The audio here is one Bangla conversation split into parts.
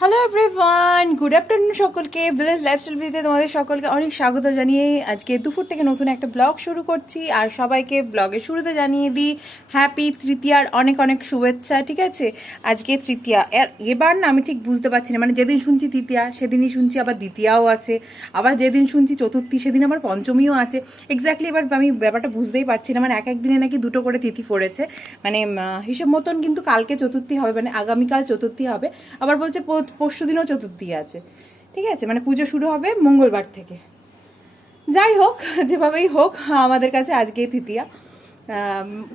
হ্যালো এভরিওয়ান, গুড আফটারনুন সকলকে। ভিলেজ লাইফস্টাইল ভিডিওতে তোমাদের সকলকে অনেক স্বাগত জানিয়ে আজকে দুপুর থেকে নতুন একটা ব্লগ শুরু করছি। আর সবাইকে ব্লগের শুরুতে জানিয়ে দিই হ্যাপি তৃতীয়ার অনেক অনেক শুভেচ্ছা। ঠিক আছে, আজকে তৃতীয়া, এবার না আমি ঠিক বুঝতে পারছি না, মানে যেদিন শুনছি তৃতীয়া সেদিনই শুনছি আবার দ্বিতীয়াও আছে, আবার যেদিন শুনছি চতুর্থী সেদিন আবার পঞ্চমীও আছে। এক্স্যাক্টলি এবার আমি ব্যাপারটা বুঝতেই পারছি না, মানে এক এক দিনে নাকি দুটো করে তিথি পড়েছে। মানে হিসেব মতন কিন্তু কালকে চতুর্থী হবে, মানে আগামীকাল চতুর্থী হবে, আবার বলছে পরশু দিনও চতুর্থী আছে। ঠিক আছে, মানে পুজো শুরু হবে মঙ্গলবার থেকে। যাই হোক, যেভাবেই হোক আমাদের কাছে আজকেই তৃতীয়া,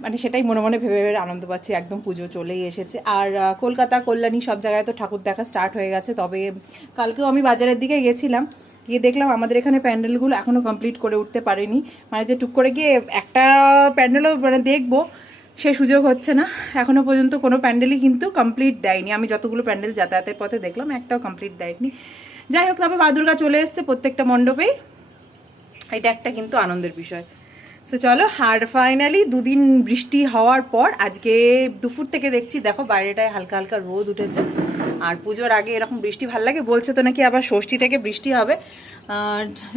মানে সেটাই মনে মনে ভেবে ভেবে আনন্দ পাচ্ছি। একদম পুজো চলেই এসেছে। আর কলকাতা, কল্যাণী সব জায়গায় তো ঠাকুর দেখা স্টার্ট হয়ে গেছে। তবে কালকেও আমি বাজারের দিকে গেছিলাম, গিয়ে দেখলাম আমাদের এখানে প্যান্ডেলগুলো এখনও কমপ্লিট করে উঠতে পারেনি। মানে যে টুক করে গিয়ে একটা প্যান্ডেলও মানে দেখবো সে সুযোগ হচ্ছে না। এখনো পর্যন্ত কোনো প্যান্ডেলই কিন্তু কমপ্লিট দেয়নি। আমি যতগুলো প্যান্ডেল যাতায়াতের পথে দেখলাম একটাও কমপ্লিট দেয়নি। যাই হোক, তবে মা দুর্গা চলে এসছে প্রত্যেকটা মণ্ডপেই, এটা একটা কিন্তু আনন্দের বিষয়। তো চলো, আর ফাইনালি দুদিন বৃষ্টি হওয়ার পর আজকে দুপুর থেকে দেখছি, দেখো বাইরেটায় হালকা হালকা রোদ উঠেছে। আর পুজোর আগে এরকম বৃষ্টি ভাল লাগে, বলছে তো নাকি আবার ষষ্ঠী থেকে বৃষ্টি হবে।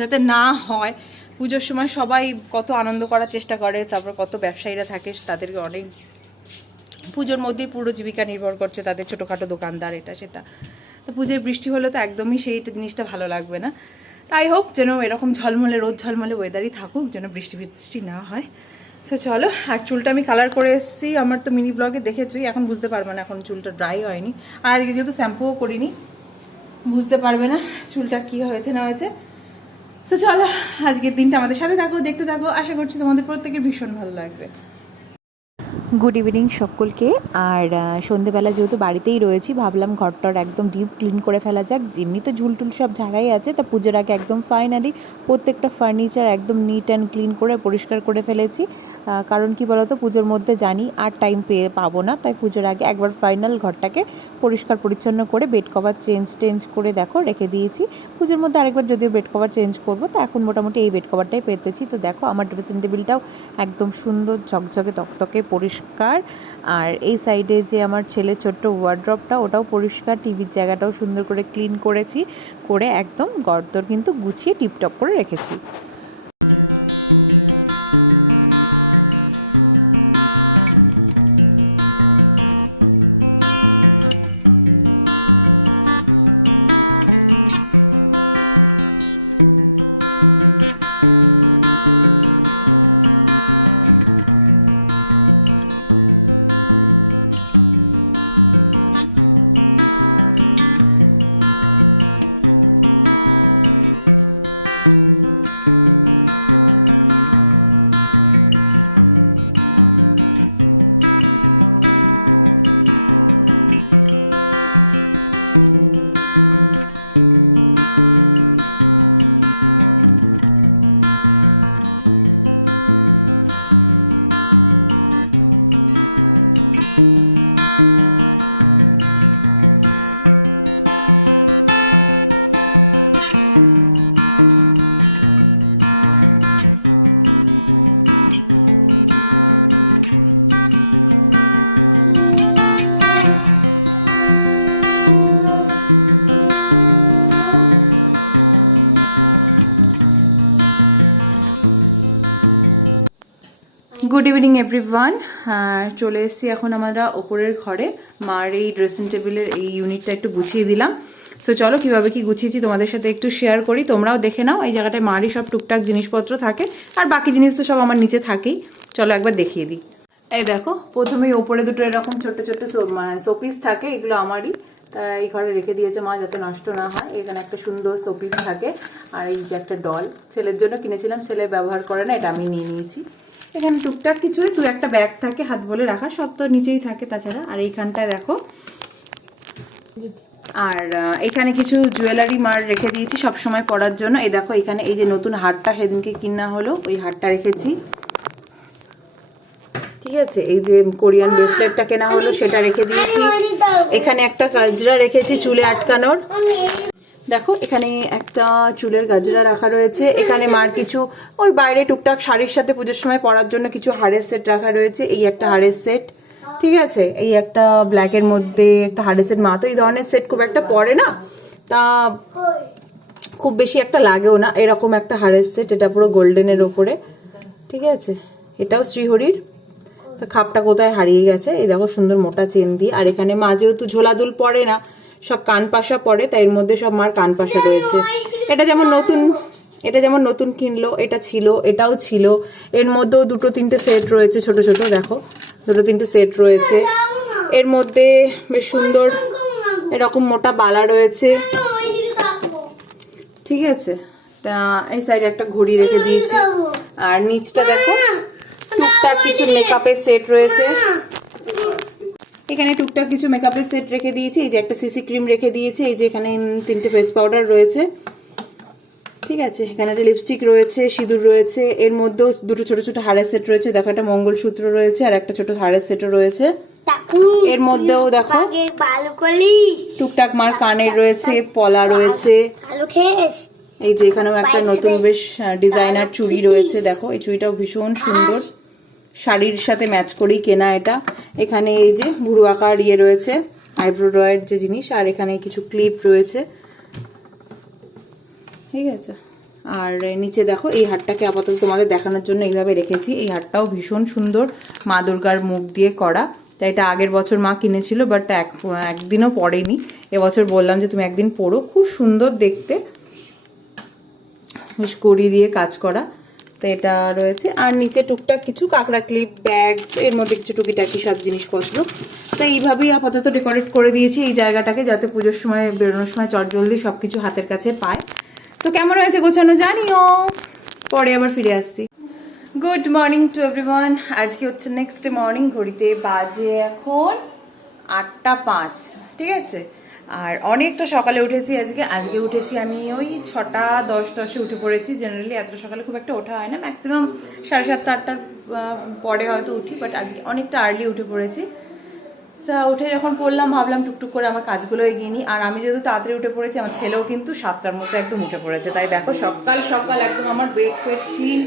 যাতে না হয়, পুজোর সময় সবাই কত আনন্দ করার চেষ্টা করে, তারপর কত ব্যবসায়ীরা থাকে, তাদেরকে অনেক পুজোর মধ্যেই পুরো জীবিকা নির্ভর করছে, তাদের ছোটোখাটো দোকানদার এটা সেটা। তো পুজোয় বৃষ্টি হলে তো একদমই সেই জিনিসটা ভালো লাগবে না। তাই হোক, যেন এরকম ঝলমলে রোদ ঝলমলে ওয়েদারই থাকুক, যেন বৃষ্টি বৃষ্টি না হয়। সো চলো, আর চুলটা আমি কালার করে এসেছি, আমার তো মিনি ব্লগে দেখেছোই, এখন বুঝতে পারবে না, এখন চুলটা ড্রাই হয়নি। আর আজকে যেহেতু শ্যাম্পুও করিনি, বুঝতে পারবে না চুলটা কি হয়েছে না হয়েছে। তো চলো, আজকের দিনটা আমাদের সাথে থাকো, দেখতে থাকো, আশা করছি তোমাদের প্রত্যেকের ভীষণ ভালো লাগবে। গুড ইভিনিং সকলকে। আর সন্ধেবেলা যেহেতু বাড়িতেই রয়েছি, ভাবলাম ঘরটার একদম ডিপ ক্লিন করে ফেলা যাক। এমনি তো ঝুলটুল সব ঝাড়াই আছে, তা পুজোর আগে একদম ফাইনালি প্রত্যেকটা ফার্নিচার একদম নিট অ্যান্ড ক্লিন করে পরিষ্কার করে ফেলেছি। কারণ কি বলতো, পুজোর মধ্যে জানি আর টাইম পাবো না, তাই পুজোর আগে একবার ফাইনাল ঘরটাকে পরিষ্কার পরিচ্ছন্ন করে বেড কভার চেঞ্জ করে দেখো রেখে দিয়েছি। পুজোর মধ্যে আরেকবার যদিও বেড কভার চেঞ্জ করবো, তো এখন মোটামুটি এই বেড কভারটাই পেতেছি। তো দেখো, আমার ড্রেসিং টেবিলটাও একদম সুন্দর ঝকঝকে তকতকে পরিষ্কার। আর এই সাইডে যে আমার ছেলের ছোট্ট ওয়ার্ড্রপটা, ওটাও পরিষ্কার। টিভির জায়গাটাও সুন্দর করে ক্লিন করেছি, করে একদম গর্দর কিন্তু গুছিয়ে টিপটপ করে রেখেছি। Good evening everyone. চলে এসেছি এখন আমরা ওপরের ঘরে। মার এই ড্রেসিং টেবিলের এই ইউনিটটা একটু গুছিয়ে দিলাম। সো চলো, কীভাবে কি গুছিয়েছি তোমাদের সাথে একটু শেয়ার করি, তোমরাও দেখে নাও। এই জায়গাটায় মারই সব টুকটাক জিনিসপত্র থাকে, আর বাকি জিনিস তো সব আমার নিচে থাকেই। চলো একবার দেখিয়ে দিই। এই দেখো, প্রথমেই ওপরে দুটো এরকম ছোট্ট ছোট্ট শোপিস থাকে, এগুলো আমারই, তা এই ঘরে রেখে দিয়েছে মা যাতে নষ্ট না হয়। এখানে একটা সুন্দর শোপিস থাকে, আর এই যে একটা ডল ছেলের জন্য কিনেছিলাম, ছেলে ব্যবহার করে না, এটা আমি নিয়ে নিয়েছি। এখানে টুকটাক কিছুই দু একটা ব্যাগ থাকে হাত বলে রাখা, সব তো নিচেই থাকে তাছাড়া। আর এইখানটা দেখো, আর এখানে কিছু জুয়েলারি মার রেখে দিয়েছি সব সময় পরার জন্য। এই দেখো, এখানে এই যে নতুন হারটা সেদিনকে কিনা হলো, ওই হারটা রেখেছি। ঠিক আছে, এই যে কোরিয়ান ব্রেসলেটটা কেনা হলো সেটা রেখে দিয়েছি। এখানে একটা গাজরা রেখেছি চুলে আটকানোর, দেখো এখানে একটা চুলের গাজরা রাখা রয়েছে। এখানে মার কিছু ওই বাইরে টুকটাক শাড়ির সাথে পুজোর সময় পরার জন্য কিছু হারের সেট রাখা রয়েছে। এই একটা হারের সেট, ঠিক আছে, এই একটা ব্ল্যাকের মধ্যে একটা হার্ডেসের মা, তো এই ধরনের সেট খুব একটা পরে না, তা খুব বেশি একটা লাগেও না। এরকম একটা হারের সেট, এটা পুরো গোল্ডেনের ওপরে, ঠিক আছে। এটাও শ্রীহরির। তো খাপটা কোথায় হারিয়ে গেছে, এই দেখো সুন্দর মোটা চেন দিয়ে। আর এখানে মা যেহেতু ঝোলা দুল পরে না, সব কান পাশা পরে, তাই এর মধ্যে সব মার কান পাশা রয়েছে। এটা যেমন নতুন কিনলো, এটা ছিল, এটাও ছিল। এর মধ্যেও দুটো তিনটে সেট রয়েছে, ছোট ছোট, দেখো দুটো তিনটে সেট রয়েছে। এর মধ্যে বেশ সুন্দর এরকম মোটা বালা রয়েছে, ঠিক আছে। তা এই সাইডে একটা ঘড়ি রেখে দিয়েছি। আর নিচটা দেখো টুকটাক কিছু মেকআপের সেট রয়েছে, এখানে টুকটাক কিছু মেকআপের সেট রেখে দিয়েছি। এই যে একটা সিসি ক্রিম রেখে দিয়েছি, এই যে এখানে তিনটে ফেস পাউডার রয়েছে, ঠিক আছে। এখানে একটা লিপস্টিক রয়েছে, সিঁদুর রয়েছে। এর মধ্যেও দুটো ছোট ছোট হারের সেট রয়েছে, দেখো একটা মঙ্গলসূত্র রয়েছে আর একটা ছোট হারের সেটও রয়েছে। এর মধ্যেও দেখো টুকটাক মার কানের রয়েছে, পলা রয়েছে। এই যে এখানেও একটা নতুন বেশ ডিজাইনার চুড়ি রয়েছে, দেখো এই চুড়িটাও ভীষণ সুন্দর, শাড়ির সাথে ম্যাচ করেই কেনা এটা। এখানে এই যে ভুরু আকার ইয়ে রয়েছে, আইব্রো ড্রয়ের যে জিনিস, আর এখানে কিছু ক্লিপ রয়েছে, ঠিক আছে। আর নিচে দেখো এই হারটাকে আপাতত তোমাদের দেখানোর জন্য এইভাবে রেখেছি। এই হারটাও ভীষণ সুন্দর, মা দুর্গার মুখ দিয়ে করা। তাই এটা আগের বছর মা কিনেছিল, বাট একদিনও পরেনি। এবছর বললাম যে তুমি একদিন পরো, খুব সুন্দর দেখতে, বেশ কড়ি দিয়ে কাজ করা। তো এটা রয়েছে। আর নিচে টুকটাক কিছু কাঁকড়া ক্লিপ, ব্যাগস, এর মধ্যে কিছু টুকিটাকি সব জিনিসপত্র। তো এইভাবেই আপাতত ডেকোরেট করে দিয়েছি এই জায়গাটাকে, যাতে পুজোর সময় বেরোনোর সময় চটজলদি সবকিছু হাতের কাছে পায়। সো কেমন হয়েছে গোছানো জানিও, পরে আবার ফিরে আসছি। Good morning to everyone. আজকে হচ্ছে নেক্সট মর্নিং, ঘড়িতে বাজে এখন 8:05, ঠিক আছে। আর অনেকটা সকালে উঠেছি আজকে উঠেছি আমি ওই 6:10 উঠে পড়েছি। জেনারেলি এত সকালে খুব একটা ওঠা হয় না, ম্যাক্সিমাম 7:30 8টার পরে হয়তো উঠি, বাট আজকে অনেকটা আর্লি উঠে পড়েছি। তা উঠে যখন পড়লাম, ভাবলাম টুকটুক করে আমার কাজগুলো এগিয়ে নিই। আর আমি যেহেতু তাড়াতাড়ি উঠে পড়েছি, আমার ছেলেও কিন্তু 7টার মধ্যে একদম উঠে পড়েছে। তাই দেখো সকাল সকাল একদম আমার বেড ফেড ক্লিন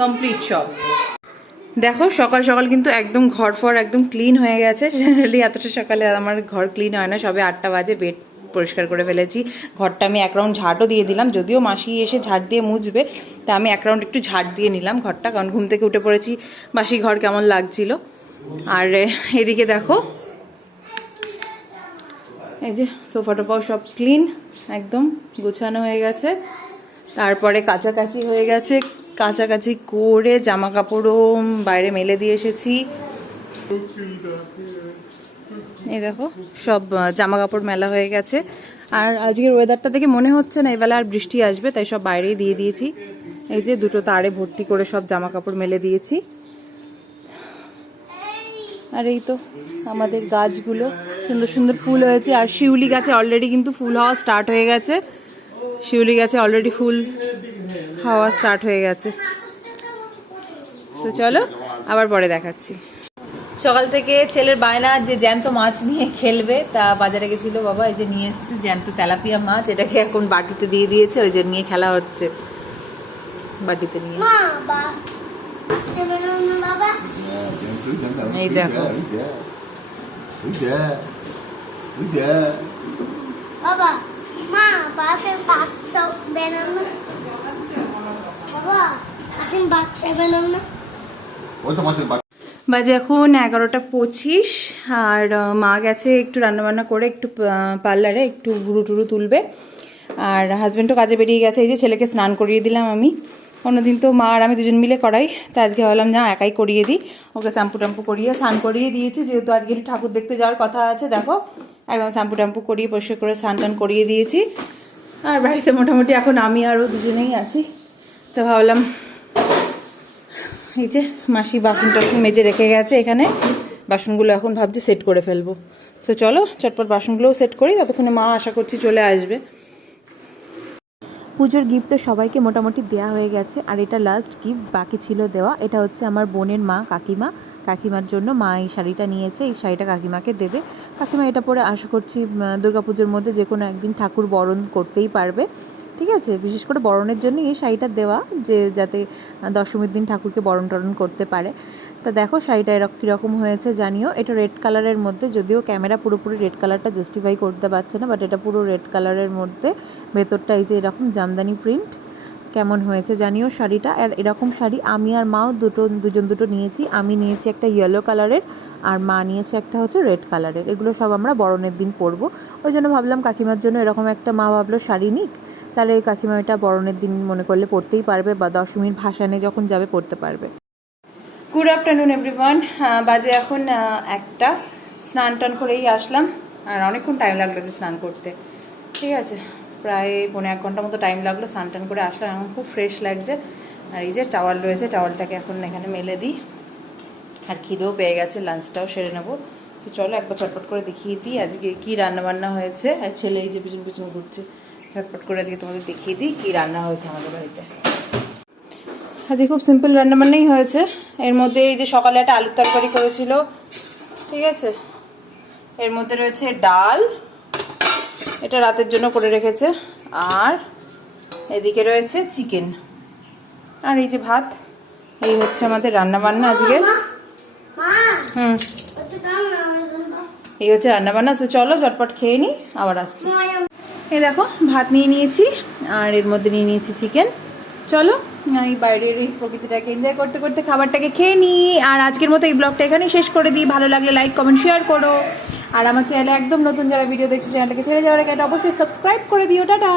কমপ্লিট সব। দেখো সকাল সকাল কিন্তু একদম ঘর ফর একদম ক্লিন হয়ে গেছে। জেনারেলি এতটা সকালে আমার ঘর ক্লিন হয় না, সবে 8টা বাজে। বেড পরিষ্কার করে ফেলেছি, ঘরটা আমি এক রাউন্ড ঝাঁটও দিয়ে দিলাম। যদিও মাসি এসে ঝাঁট দিয়ে মুছবে, তা আমি এক রাউন্ড একটু ঝাঁট দিয়ে নিলাম ঘরটা, কারণ ঘুম থেকে উঠে পড়েছি, বাসি ঘর কেমন লাগছিল। আর এদিকে দেখো এই যে সোফা টোফাও সব ক্লিন, একদম গোছানো হয়ে গেছে। তারপরে কাচাকাচি হয়ে গেছে, কাচাকাচি করে জামা কাপড়ও বাইরে মেলে দিয়ে এসেছি। এই দেখো সব জামা কাপড় মেলা হয়ে গেছে। আর আজকের ওয়েদারটা দেখে মনে হচ্ছে না এবেলা আর বৃষ্টি আসবে, তাই সব বাইরেই দিয়ে দিয়েছি। এই যে দুটো তারে ভর্তি করে সব জামা কাপড় মেলে দিয়েছি। আর এই তো আমাদের গাছগুলো সুন্দর সুন্দর ফুল হয়েছে। আর শিউলি গাছে অলরেডি কিন্তু ফুল হওয়া স্টার্ট হয়ে গেছে, শিউলি গাছে অলরেডি ফুল হওয়া স্টার্ট হয়ে গেছে। তো চলো আবার পরে দেখাচ্ছি। সকাল থেকে ছেলের বায়না যে জ্যান্ত মাছ নিয়ে খেলবে, তা বাজারে গেছিল বাবা, এই যে নিয়ে এসছে জ্যান্ত তেলাপিয়া মাছ। এটাকে এখন বাটিতে দিয়ে দিয়েছে, ওই যে নিয়ে খেলা হচ্ছে বাটিতে নিয়ে। এই দেখো বাবা, মা বাসের বাচ্চা বেনানো, বাবা আসেন বাচ্চা বেনানো না, ওই তো মাছের বাজে এখন 11:25। আর মা গেছে একটু রান্নাবান্না করে একটু পার্লারে একটু গুরু টুরু তুলবে। আর হাজব্যান্ডও কাজে বেরিয়ে গেছে। এই যে ছেলেকে স্নান করিয়ে দিলাম আমি, অন্যদিন তো মা আর আমি দুজন মিলে করাই, তা আজকে ভাবলাম না একাই করিয়ে দিই। ওকে শ্যাম্পু ট্যাম্পু করিয়ে স্নান করিয়ে দিয়েছি, যেহেতু আজকে একটু ঠাকুর দেখতে যাওয়ার কথা আছে। দেখো একদম শ্যাম্পু ট্যাম্পু করিয়ে পরিষ্কার করে স্নান টান করিয়ে দিয়েছি। আর বাড়িতে মোটামুটি এখন আমি আরও দুজনেই আছি, তো ভাবলাম এই যে মাসি বাসন টাসন মেজে রেখে গেছে এখানে, বাসনগুলো এখন ভাবছি সেট করে ফেলবো। তো চলো চটপট বাসনগুলোও সেট করি, ততক্ষণে মা আশা করছি চলে আসবে। পুজোর গিফট তো সবাইকে মোটামুটি দেওয়া হয়ে গেছে। আর এটা লাস্ট গিফট বাকি ছিল দেওয়া। এটা হচ্ছে আমার বোনের মা কাকিমার জন্য মা এই শাড়িটা নিয়েছে। এই শাড়িটা কাকিমাকে দেবে। কাকিমা এটা পরে আশা করছি দুর্গাপুজোর মধ্যে যে কোনো একদিন ঠাকুর বরণ করতেই পারবে, ঠিক আছে। বিশেষ করে বরণের জন্য এই শাড়িটা দেওয়া, যে যাতে দশমীর দিন ঠাকুরকে বরণ টরণ করতে পারে। তো তো দেখো শাড়িটা কীরকম হয়েছে জানিও। এটা রেড কালারের মধ্যে, যদিও ক্যামেরা পুরোপুরি রেড কালারটা জাস্টিফাই করতে পারছে না, বাট এটা পুরো রেড কালারের মধ্যে, ভেতরটা এই যে এরকম জামদানি প্রিন্ট। কেমন হয়েছে জানিও শাড়িটা। আর এরকম শাড়ি আমি আর মাও দুজন দুটো নিয়েছি। আমি নিয়েছি একটা ইয়েলো কালারের, আর মা নিয়েছে একটা হচ্ছে রেড কালারের। এগুলো সব আমরা বরণের দিন পরবো, ওই জন্য ভাবলাম কাকিমার জন্য এরকম একটা, মা ভাবলো শাড়ি নিক, তাহলে এই কাকিমা এটা বরণের দিন মনে করলে পরতেই পারবে, বা দশমীর ভাসানে যখন যাবে পরতে পারবে। Good afternoon everyone. বাজে এখন একটা, স্নান টান করেই আসলাম, আর অনেকক্ষণ টাইম লাগলো যে স্নান করতে, ঠিক আছে, প্রায় 1.5 ঘন্টা মতো টাইম লাগলো স্নান টান করে আসলাম। এখন খুব ফ্রেশ লাগছে। আর এই যে টাওয়াল রয়েছে, টাওয়ালটাকে এখন এখানে মেলে দিই। আর খিদেও পেয়ে গেছে, লাঞ্চটাও সেরে নেবো। তো চলো একবার চটপট করে দেখিয়ে দিই আজকে কী রান্নাবান্না হয়েছে। আর ছেলে এই যে পিছন পিছন ঘুরছে, চটপট করে আজকে তোমাদের দেখিয়ে দিই কী রান্না হয়েছে আমাদের বাড়িতে। আজকে খুব সিম্পল রান্নাবান্নাই হয়েছে। এর মধ্যে এই যে সকালে একটা আলুর তরকারি করেছিল, ঠিক আছে, এর মধ্যে রয়েছে ডাল, এটা রাতের জন্য করে রেখেছে, আর এদিকে রয়েছে চিকেন, আর এই যে ভাত। এই হচ্ছে আমাদের রান্নাবান্না আজকে। এই হচ্ছে রান্নাবান্না। তো চলো চটপট খেয়ে নিই, আবার আসছি। এই দেখো ভাত নিয়ে নিয়েছি, আর এর মধ্যে নিয়ে নিয়েছি চিকেন। চলো এই বাইরের এই প্রকৃতিটাকে এনজয় করতে করতে খাবারটাকে খেয়ে নিই। আর আজকের মতো এই ব্লগটা এখানেই শেষ করে দিই। ভালো লাগলে লাইক কমেন্ট শেয়ার করো, আর আমার চ্যানেলে একদম নতুন যারা ভিডিও দেখছো চ্যানেলটাকে ছেড়ে যাওয়ার আগে অবশ্যই সাবস্ক্রাইব করে দিও। টাটা।